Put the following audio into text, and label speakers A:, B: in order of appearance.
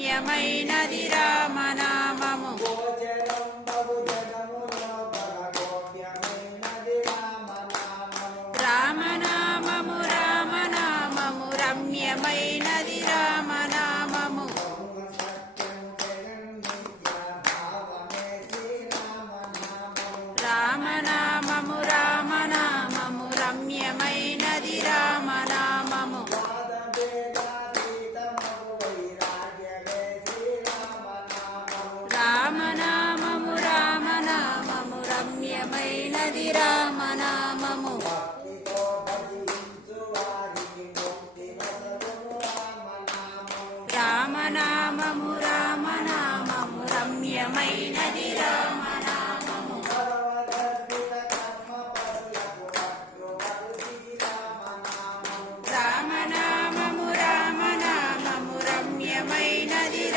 A: రమ్యమైనది
B: రామనా. రామ గొప్పది రామనామము.
A: రామనామము రామనామము రమ్యమైనది రామనామము. రామనామము రామనామము రమ్యమైనది